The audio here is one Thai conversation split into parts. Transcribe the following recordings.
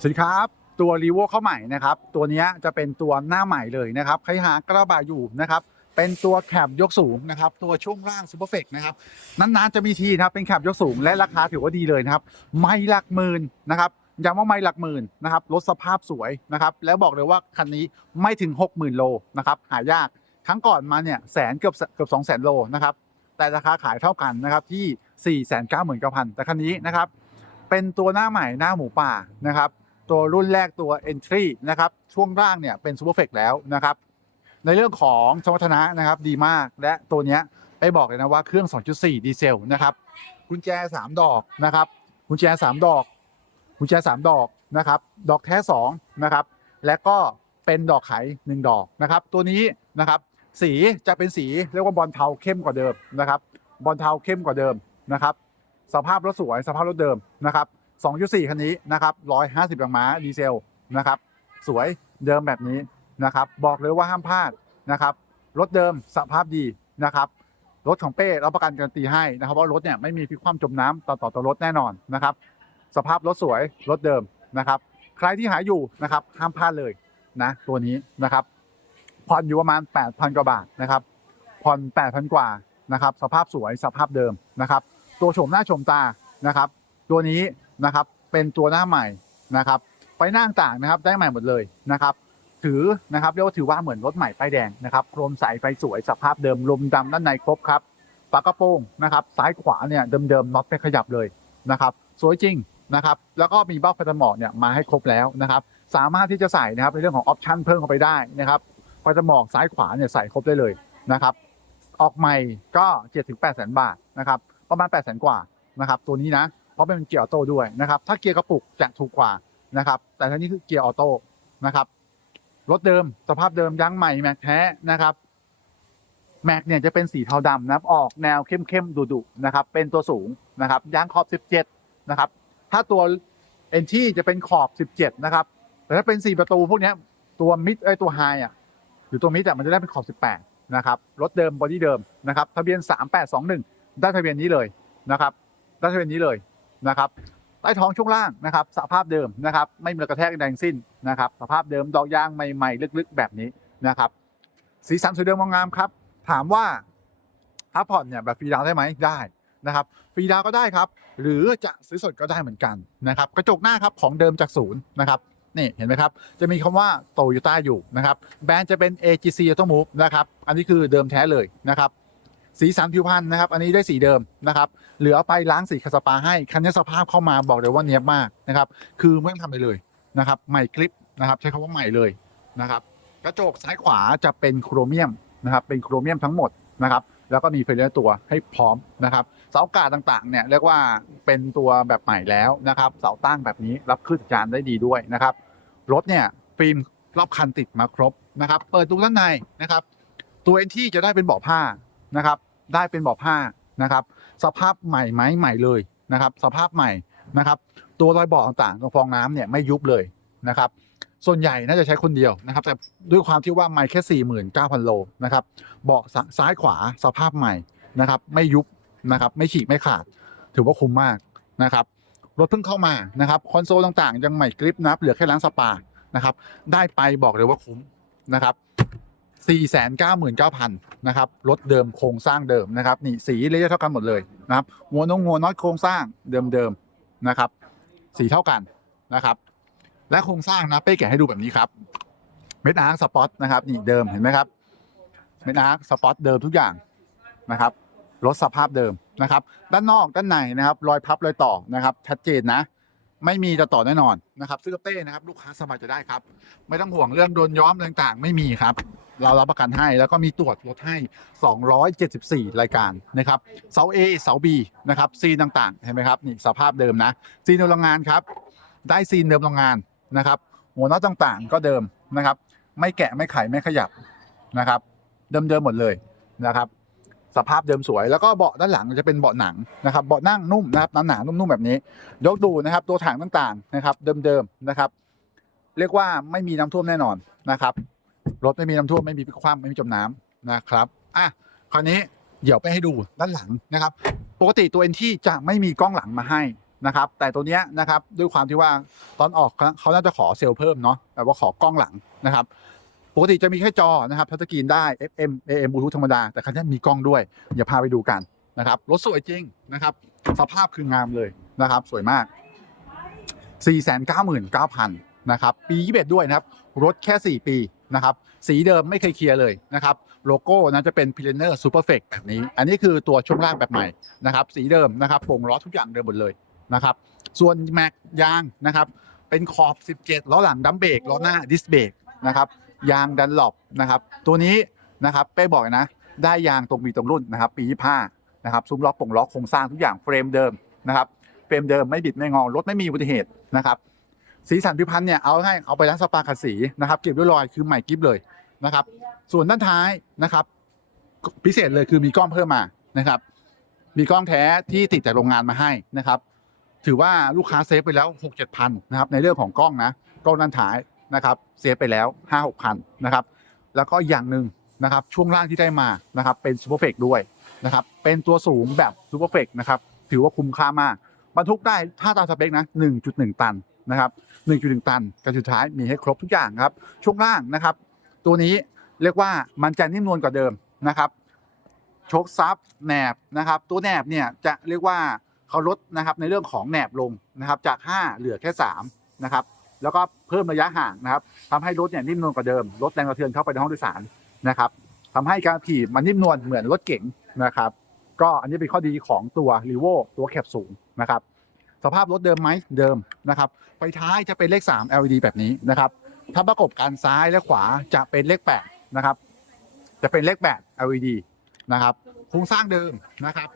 สวัสดีครับตัวรีโวเข้าใหม่นะครับตัวนี้จะเป็นตัวหน้าใหม่เลยนะครับใครหากระบะอยู่นะครับเป็นตัวแคบยกสูงนะครับตัวช่วงล่างซูเปอร์เฟกนะครับนานๆจะมีทีนะครับเป็นแคบยกสูงและราคาถือว่าดีเลยนะครับไม่หลักหมื่นนะครับย้ำว่าไม่หลักหมื่นนะครับรถสภาพสวยนะครับแล้วบอกเลยว่าคันนี้ไม่ถึง 60,000 โลนะครับหายากครั้งก่อนมาเนี่ยแสนเกือบเกือบ2 0 0 0 0 0โลนะครับแต่ราคาขายเท่ากันนะครับที่ 4 9 9 0 0 0แต่คันนี้นะครับเป็นตัวหน้าใหม่หน้าหมูป่านะครับ ตัวรุ่นแรกตัว Entry นะครับช่วงล่างเนี่ยเป็น Super f e c แล้วนะครับ ในเรื่องของสมรรถนะนะครับดีมากและตัวเนี้ยไปบอกเลยนะว่าเครื่อง 2.4 ดีเซลนะครับกุญแจ 3 ดอกนะครับกุญแจ 3 ดอกกุญแจ 3 ดอกนะครับดอกแท้2นะครับและก็เป็นดอกไข1ดอกนะครับตัวนี้นะครับสีจะเป็นสีเรียกว่าบอลเทาเข้มกว่าเดิมนะครับบอลเทาเข้มกว่าเดิมนะครับสภาพรถสวยสภาพรถเดิมนะครับ 2.4 คันนี้นะครับ150แรงม้าดีเซลนะครับสวยเดิมแบบนี้นะครับบอกเลยว่าห้ามพลาดนะครับรถเดิมสภาพดีนะครับรถของเป้รับประกันการันตีให้นะครับว่ารถเนี่ยไม่มีพลิกคว่ำจมน้ำต่อต่อต่อรถแน่นอนนะครับสภาพรถสวยรถเดิมนะครับใครที่หาอยู่นะครับห้ามพลาดเลยนะตัวนี้นะครับผ่อนอยู่ประมาณ 8,000 กว่าบาทนะครับผ่อน 8,000 กว่านะครับสภาพสวยสภาพเดิมนะครับตัวโฉมหน้าโฉมตานะครับตัวนี้ นะครับ เป็นตัวหน้าใหม่นะครับไฟหน้าต่างนะครับ ได้ใหม่หมดเลยนะครับ ถือนะครับเรียกว่าถือว่าเหมือนรถใหม่ป้ายแดงนะครับโครมใสไฟสวยสภาพเดิมลมดำด้านในครบครับฝากระโปรงนะครับ ซ้ายขวาเนี่ยเดิมๆน็อตไม่ขยับเลยนะครับ สวยจริงนะครับ แล้วก็มีเบ้าไฟตหมอกเนี่ยมาให้ครบแล้วนะครับ สามารถที่จะใส่นะครับในเรื่องของออปชันเพิ่มเข้าไปได้นะครับไฟตหมอกซ้ายขวาเนี่ยใส่ครบได้เลยนะครับ ออกใหม่ก็7ถึง8แสนบาทนะครับ ประมาณ8 0 0 0 0 0กว่านะครับ ตัวนี้นะ เพราะเป็นเกียร์ออโต้ด้วยนะครับถ้าเกียร์กระปุกจะถูกกว่านะครับแต่ทีนี้คือเกียร์ออโต้นะครับรถเดิมสภาพเดิมยางใหม่แม็กแท้นะครับแม็กเนี่ยจะเป็นสีเทาดำนะครับออกแนวเข้มๆดุๆนะครับเป็นตัวสูงนะครับยางขอบ 17 นะครับ ถ้าตัวเอ็นที่จะเป็นขอบ 17 นะครับแต่ถ้าเป็น 4 ประตูพวกนี้ตัวมิดไอตัวไฮอะหรือตัวมิดอะมันจะได้เป็นขอบ 18 นะครับรถเดิมบอดี้เดิมนะครับทะเบียน 3821 ได้ทะเบียนนี้เลยนะครับได้ทะเบียนนี้เลย นะครับใต้ท้องช่วงล่างนะครับสภาพเดิมนะครับ ไม่มีกระแทกแดงสิ้นนะครับสภาพเดิมดอกยางใหม่ๆ ลึกๆ แบบนี้นะครับสีสันสวยเดิมงามครับ ถามว่าถ้าผ่อนเนี่ยแบบฟรีดาวได้ไหมได้นะครับฟรีดาวก็ได้ครับ หรือจะซื้อสดก็ได้เหมือนกันนะครับกระจกหน้าครับของเดิมจากศูนย์นะครับนี่เห็นไหมครับ จะมีคำว่าโตโยต้าอยู่นะครับ แบรนด์จะเป็น AGC Auto Move นะครับ อันนี้คือเดิมแท้เลยนะครับ สีสันผิวพรรณนะครับ อันนี้ได้สีเดิมนะครับเหลือไปล้างสีคาสปาให้คันนี้สภาพเข้ามาบอกเลยว่าเนียบมากนะครับ คือไม่ต้องทำอะไรเลยนะครับใหม่กริปนะครับ ใช้คำว่าใหม่เลยนะครับ กระจกซ้ายขวาจะเป็นโครเมียมนะครับ เป็นโครเมียมทั้งหมดนะครับ แล้วก็มีไฟเลี้ยตัวให้พร้อมนะครับ เสาอากาศต่างๆ เนี่ยเรียกว่าเป็นตัวแบบใหม่แล้วนะครับ เสาตั้งแบบนี้รับคลื่นจานได้ดีด้วยนะครับ รถเนี่ยฟิล์มรอบคันติดมาครบนะครับ เปิดดูด้านในนะครับ ตัวเอ็นที่จะได้เป็นเบาะผ้านะครับ ได้เป็นเบาะผ้านะครับ สภาพใหม่ไหมใหม่เลยนะครับ สภาพใหม่นะครับ ตัวรอยบาะต่างๆตรงฟองน้ำเนี่ยไม่ยุบเลยนะครับ ส่วนใหญ่น่าจะใช้คนเดียวนะครับ แต่ด้วยความที่ว่าไม่แค่ 49,000 โลนะครับเบาะซ้ายขวาสภาพใหม่นะครับ ไม่ยุบนะครับ ไม่ฉีกไม่ขาด ถือว่าคุ้มมากนะครับรถเพิ่งเข้ามานะครับคอนโซลต่างๆ ยังใหม่กริปนับเหลือแค่ล้างสปานะครับ ได้ไปบอกเลยว่าคุ้มนะครับ 499,000นะครับรถเดิมโครงสร้างเดิมนะครับนี่สีเลเยอร์เท่ากันหมดเลยนะครับหัวนงหัวน็อตโครงสร้างเดิมๆนะครับ สีเท่ากันนะครับ และโครงสร้างนะเป้แกะให้ดูแบบนี้ครับเม็ดอาร์สปอตนะครับนี่เดิมเห็นไหมครับเม็ดอาร์สปอตเดิมทุกอย่างนะครับรถสภาพเดิมนะครับ ด้านนอกด้านในนะครับ รอยพับรอยต่อนะครับ ชัดเจนนะไม่มีจะต่อแน่นอนนะครับ ซื้อกับเต้นะครับ ลูกค้าสบายจะได้ครับ ไม่ต้องห่วงเรื่องโดนย้อมต่างๆ ไม่มีครับ เรารับประกันให้ แล้วก็มีตรวจรถให้ 274 รายการนะครับเสา A เสา B นะครับซีนต่างๆเห็นไหมครับนี่สภาพเดิมนะซีนเดิมโรงงานครับได้ซีนเดิมโรงงานนะครับหัวน็อตต่างๆ ก็เดิมนะครับ ไม่แกะไม่ไขไม่ขยับนะครับเดิมๆหมดเลยนะครับสภาพเดิมสวยแล้วก็เบาะด้านหลังจะเป็นเบาะหนังนะครับเบาะนั่งนุ่มนะครับหนาๆนุ่มๆแบบนี้ ยกดูนะครับตัวถังต่างๆนะครับเดิมๆนะครับ เรียกว่าไม่มีน้ำท่วมแน่นอนนะครับ รถไม่มีน้ำท่วมไม่มีคว่ำไม่มีจมน้ำนะครับอะคราวนี้เดี๋ยวไปให้ดูด้านหลังนะครับ ปกติตัวเอ็นที่จะไม่มีกล้องหลังมาให้นะครับ แต่ตัวเนี้ยนะครับด้วยความที่ว่าตอนออกเขาน่าจะขอเซลล์เพิ่มเนาะแต่ว่าขอกล้องหลังนะครับ ปกติจะมีแค่จอนะครับทัชสกรีนได้ FM AM บลูทูธธรรมดาแต่คันนี้มีกล้องด้วยอย่าพาไปดูกันนะครับรถสวยจริงนะครับ สภาพคืองามเลยนะครับ สวยมาก 499,000 นะครับ ปี 21 ด้วยนะครับ รถแค่ 4 ปี นะครับสีเดิมไม่เคยเคลียร์เลยนะครับโลโก้นั้นจะเป็น p i l e n e r Super f e c แบบนี้ อันนี้คือตัวช่วงล่างแบบใหม่นะครับสีเดิมนะครับโป่งล้อทุกอย่างเดิมหมดเลยนะครับส่วนแม็กยางนะครับเป็นขอบ 17 ล้อหลังดัมเบรกล้อหน้าดิสเบรกนะครับยางดันหลบนะครับตัวนี้นะครับเป้บอกนะได้ยางตรงมีตรงรุ่นนะครับปี25นะครับซุ้มล็อกป่งล็อกโครงสร้างทุกอย่างเฟรมเดิมนะครับเฟรมเดิมไม่บิดไม่งอรถไม่มีอุบัติเหตุนะครับ สีสันพิพันธ์เนี่ยเอาให้เอาไปร้านสปาขัดสีนะครับเก็บด้วยรอยคือใหม่กิฟเลยนะครับ ส่วนด้านท้ายนะครับ พิเศษเลยคือมีกล้องเพิ่มมานะครับ มีกล้องแท้ที่ติดจากโรงงานมาให้นะครับ ถือว่าลูกค้าเซฟไปแล้ว6 7พันนะครับในเรื่องของกล้องนะกล้องด้านท้ายนะครับเซฟไปแล้ว 5 6พันนะครับแล้วก็อย่างหนึ่งนะครับช่วงล่างที่ได้มานะครับเป็นซูเปอร์เฟกด้วยนะครับเป็นตัวสูงแบบซูเปอร์เฟกนะครับถือว่าคุ้มค่ามากบรรทุกได้ถ้าตามสเปคนะ1.1 ตัน นะครับ1.1 ตันกันสุดท้ายมีให้ครบทุกอย่างครับช่วงล่างนะครับ ตัวนี้เรียกว่ามันจะนิ่มนวลกว่าเดิมนะครับชคซับแหนบนะครับ ตัวแหนบเนี่ยจะเรียกว่าเขาลดนะครับในเรื่องของแหนบลงนะครับจาก 5 เหลือแค่3นะครับแล้วก็เพิ่มระยะห่างนะครับทำให้รถเนี่ยนิ่มนวลกว่าเดิมลดแรงกระเทือนเข้าไปในห้องโดยสารนะครับทำให้การขี่มันนิ่มนวลเหมือนรถเก๋งนะครับ ก็อันนี้เป็นข้อดีของตัวรีโวตัวแคปสูงนะครับ สภาพรถเดิมไหมเดิมนะครับไฟท้ายจะเป็นเลข 3 LED แบบนี้นะครับถ้าประกบกันซ้ายและขวาจะเป็นเลข8นะครับจะเป็นเลข 8 LED นะครับโครงสร้างเดิมนะครับ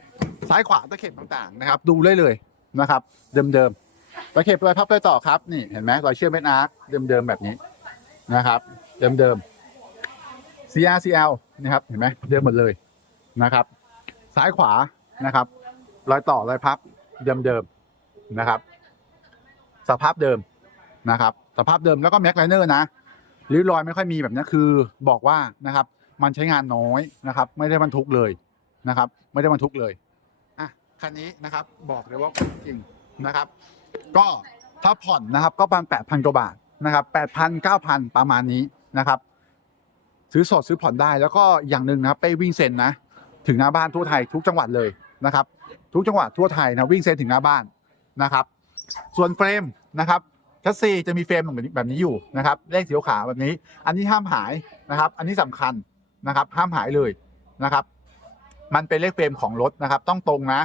ซ้ายขวาตะเข็บต่างๆนะครับดูได้เลยนะครับเดิมๆตะเข็บรอยพับรอยต่อครับนี่เห็นไหมรอยเชื่อมเม็ดอาร์คเดิมๆแบบนี้นะครับเดิมๆ CRCL นะครับเห็นไหมเดิมหมดเลยนะครับซ้ายขวานะครับรอยต่อรอยพับเดิม นะครับ สภาพเดิมนะครับ สภาพเดิมแล้วก็แม็กไลเนอร์นะริ้วรอยไม่ค่อยมีแบบนี้คือบอกว่านะครับ มันใช้งานน้อยนะครับ ไม่ได้บรรทุกเลยนะครับ ไม่ได้บรรทุกเลยอะคันนี้นะครับบอกเลยว่าจริงนะครับ ก็ถ้าผ่อนนะครับก็ประมาณแปดพันกว่าบาทนะครับแปดพันเก้าพันประมาณนี้นะครับ ซื้อสดซื้อผ่อนได้แล้วก็อย่างหนึ่งนะครับไปวิ่งเซ็นนะ ถึงหน้าบ้านทั่วไทยทุกจังหวัดเลยนะครับ ทุกจังหวัดทั่วไทยนะวิ่งเซ็นถึงหน้าบ้าน นะครับ ส่วนเฟรมนะครับชัสซีจะมีเฟรมแบบนี้แบบนี้อยู่นะครับเลขสีขาวแบบนี้ อันนี้ห้ามหายนะครับ อันนี้สำคัญนะครับ ห้ามหายเลยนะครับ มันเป็นเลขเฟรมของรถนะครับ ต้องตรงนะ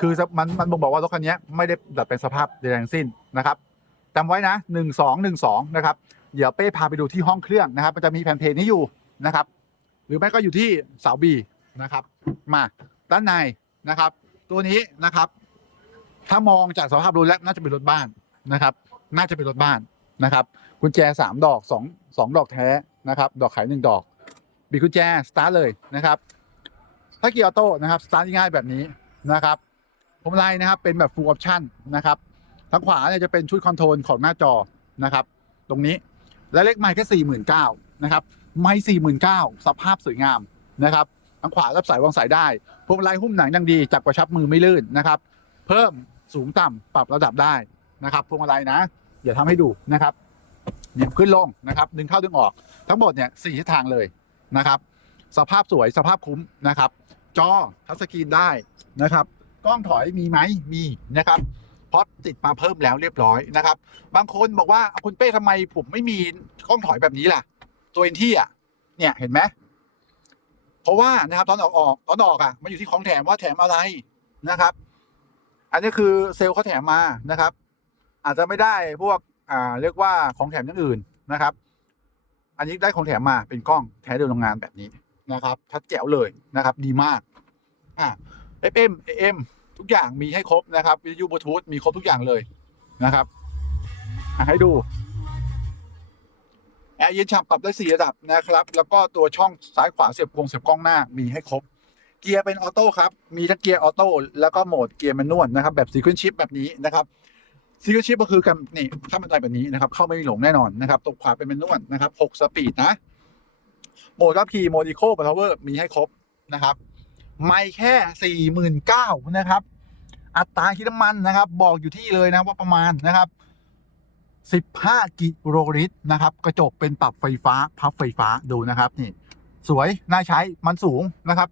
คือมันมันบ่งบอกว่ารถคันนี้ไม่ได้ดัดเป็นสภาพใดทั้งสิ้นนะครับจำไว้นะหนึ่งสองหนึ่งสองนะครับเดี๋ยวเป้พาไปดูที่ห้องเครื่องนะครับ มันจะมีแผ่นเพลงนี้อยู่นะครับ หรือไม่ก็อยู่ที่เสาบีนะครับ มาด้านในนะครับ ตัวนี้นะครับ ถ้ามองจากสภาพรถแล้วน่าจะเป็นรถบ้านนะครับ น่าจะเป็นรถบ้านนะครับกุญแจสามดอกสองสองดอกแท้นะครับ ดอกขายหนึ่งดอกบีกุญแจสตาร์ทเลยนะครับถ้าเกียร์ออโต้นะครับสตาร์ทง่ายแบบนี้นะครับพวงมาลัยนะครับเป็นแบบ full option นะครับทางขวาเนี่ยจะเป็นชุดคอนโทรลของหน้าจอนะครับ ตรงนี้และเลขไมค์แค่สี่หมื่นเก้านะครับไมค์สี่หมื่นเก้าสภาพสวยงามนะครับทางขวารับสายวางสายได้พวงมาลัยหุ้มหนังยังดีจับกระชับมือไม่ลื่นนะครับ เพิ่ม สูงต่ำปรับระดับได้นะครับพวงมาลัยนะเดี๋ยวทำให้ดูนะครับเนี่ยขึ้นลงนะครับ ดึงเข้าดึงออกทั้งหมดเนี่ยสี่ทิศทางเลยนะครับ สภาพสวยสภาพคุ้มนะครับ จอทัชสกรีนได้นะครับกล้องถอยมีไหมมีนะครับพราะติดมาเพิ่มแล้วเรียบร้อยนะครับ บางคนบอกว่าคุณเป้ทำไมผมไม่มีกล้องถอยแบบนี้ล่ะ ตัวเอ็นที่อะเนี่ยเห็นไหมเพราะว่านะครับตอนออกออกตอนออกอะมันอยู่ที่ของแถมว่าแถมอะไรนะครับ อันนี้คือเซลล์เขาแถมมานะครับ อาจจะไม่ได้พวกอ่าเรียกว่าของแถมอย่างอื่นนะครับ อันนี้ได้ของแถมมาเป็นกล้องแท้เดินโรงงานแบบนี้นะครับชัดแจ๋วเลยนะครับ ดีมากอ่า FM AM ทุกอย่างมีให้ครบนะครับวิทยุบลูทูธมีครบทุกอย่างเลยนะครับให้ดูแอร์เย็นฉ่ำปรับได้สี่ระดับนะครับ แล้วก็ตัวช่องซ้ายขวาเสียบกงเสียบกล้องหน้ามีให้ครบ เกียร์เป็นออโต้ครับ มีทั้งเกียร์ออโต้แล้วก็โหมดเกียร์แมนนวลนะครับ แบบซีเควนชิปแบบนี้นะครับซีเควนชิปก็คือกันนี่ข้ามบันไดแบบนี้นะครับ เข้าไม่มีหลงแน่นอนนะครับตกขวาเป็นแมนนวลนะครับหกสปีดนะโหมดรับขี่โหมดอีโคพาวเวอร์มีให้ครบนะครับไม่แค่สี่หมื่นเก้านะครับ อัตราคิดน้ำมันนะครับ บอกอยู่ที่เลยนะว่าประมาณนะครับ15กิโลลิตรนะครับ กระจกเป็นปรับไฟฟ้าพับไฟฟ้าดูนะครับนี่ สวยน่าใช้มันสูงนะครับ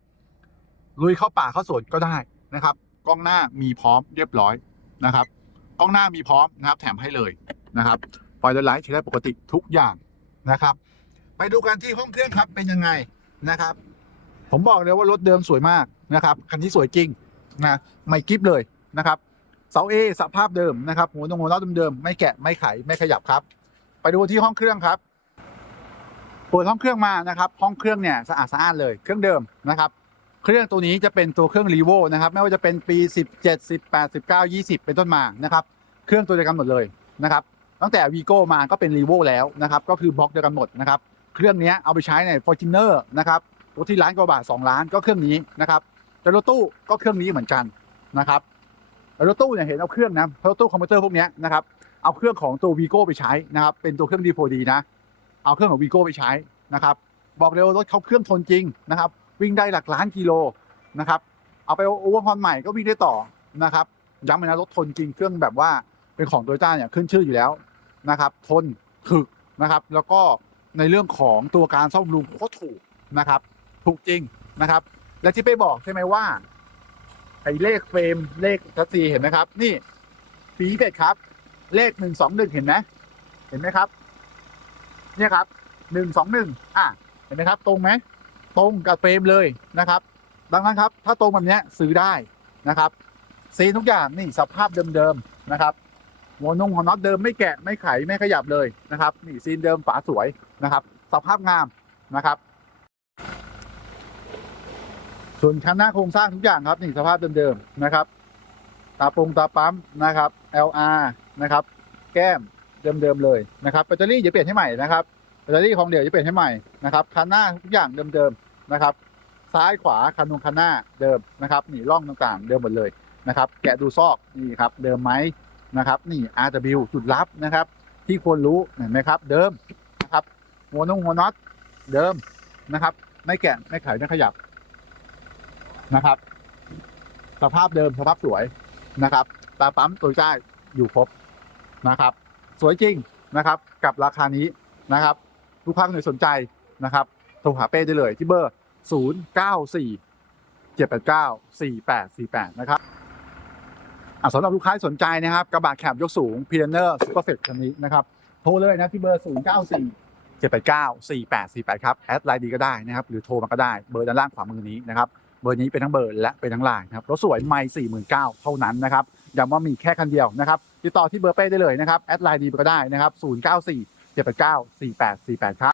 ลุยเข้าป่าเข้าสวนก็ได้นะครับ กล้องหน้ามีพร้อมเรียบร้อยนะครับ กล้องหน้ามีพร้อมนะครับ แถมให้เลยนะครับไฟเดอร์ไลท์ใช้ได้ปกติทุกอย่างนะครับ ไปดูกันที่ห้องเครื่องครับเป็นยังไงนะครับ ผมบอกเลยว่ารถเดิมสวยมากนะครับคันนี้สวยจริงนะไม่กิฟเลยนะครับเสาเอสภาพเดิมนะครับหัวตรงหัวล้อเดิมๆไม่แกะไม่ไขไม่ขยับครับ ไปดูที่ห้องเครื่องครับเปิดห้องเครื่องมานะครับ ห้องเครื่องเนี่ยสะอาดสะอาดเลยเครื่องเดิมนะครับ เครื่องตัวนี้จะเป็นตัวเครื่องรีโวนะครับไม่ว่าจะเป็นปี 17 18 19 20 เป็นต้นมานะครับเครื่องตัวเดียวกันหมดเลยนะครับตั้งแต่วีโก้มาก็เป็นรีโวแล้วนะครับก็คือบล็อกเดียวกันหมดนะครับเครื่องนี้เอาไปใช้ใน f o r t u n e r นะครับรถที่ล้านกว่าบาท2ล้านก็เครื่องนี้นะครับแต่รถตู้ก็เครื่องนี้เหมือนกันนะครับรถตู้เนี่ยเห็นเอาเครื่องนะรถตู้คอมพิวเตอร์พวกนี้นะครับเอาเครื่องของตัววีโก้ไปใช้นะครับเป็นตัวเครื่อง D4D นะเอาเครื่องของวีโก้ไปใช้นะครับบอกเลยว่ารถเขาเครื่องทนจริงนะครับ วิ่งได้หลักล้านกิโลนะครับ เอาไปโอเวอร์ฮอนใหม่ก็วิ่งได้ต่อนะครับย้ำเลยนะรถทนจริงเครื่องแบบว่าเป็นของโตโยต้าเนี่ยขึ้นชื่ออยู่แล้วนะครับ ทนถึกนะครับ แล้วก็ในเรื่องของตัวการซ่อมบำรุงก็ถูกนะครับ ถูกจริงนะครับ และที่ไปบอกใช่ไหมว่าไอ้เลขเฟรมเลขชัสซีเห็นไหมครับ นี่ปีเด็ดครับ เลขหนึ่งสองหนึ่งเห็นไหมเห็นไหมครับ เนี่ยครับหนึ่งสองหนึ่งอะเห็นไหมครับ ตรงไหม ตรงกับเฟรมเลยนะครับ ดังนั้นครับ ถ้าตรงแบบนี้ซื้อได้นะครับซีนทุกอย่างนี่สภาพเดิมๆนะครับหัวนงหัวน็อตเดิมไม่แกะไม่ไขไม่ขยับเลยนะครับนี่ซีนเดิมฝาสวยนะครับ สภาพงามนะครับ ส่วนคันหน้าโครงสร้างทุกอย่างครับนี่สภาพเดิมๆนะครับ ตาปงตาปั๊มนะครับ LR นะครับ แก้มเดิมๆเลยนะครับแบตเตอรี่จะเปลี่ยนให้ใหม่นะครับแบตเตอรี่ของเดี่ยวจะเปลี่ยนให้ใหม่นะครับคันหน้าทุกอย่างเดิมๆ นะครับ ซ้ายขวาคันนงคันหน้าเดิมนะครับนี่ร่องต่างๆ เดิมหมดเลยนะครับ แกะดูซอกนี่ครับเดิมไหมนะครับ นี่ RW จุดลับนะครับ ที่ควรรู้เห็นไหมครับ เดิมนะครับหัวนงหัวน็อตเดิมนะครับ ไม่แกะไม่ไขไม่ขยับนะครับ สภาพเดิมสภาพสวยนะครับตาปั๊มตัวจ้าอยู่ครบนะครับ สวยจริงนะครับ กับราคานี้นะครับลูกค้าคนไหนสนใจนะครับ โทรหาเป้ได้เลยที่เบอร์ 0 9 4 7 8 9 4 8 4 8 นะครับสำหรับลูกค้าสนใจนะครับ กระบะแคบยกสูงพีเดเนอร์ซูเปอร์เฟกคันนี้นะครับ โทรเลยนะที่เบอร์ 0 9 4 7 8 9 4 8 4 8 ครับ แอดไลน์ดีก็ได้นะครับ หรือโทรมาก็ได้ เบอร์ด้านล่างขวามือนี้นะครับ เบอร์นี้เป็นทั้งเบอร์และเป็นทั้งไลน์นะครับ รถสวยไม่สี่หมื่นเก้าเท่านั้นนะครับย้ำว่ามีแค่คันเดียวนะครับ ติดต่อที่เบอร์เป้ได้เลยนะครับ แอดไลน์ดีก็ได้นะครับ 0 9 4 7 8 9 4 8 4 8 ครับ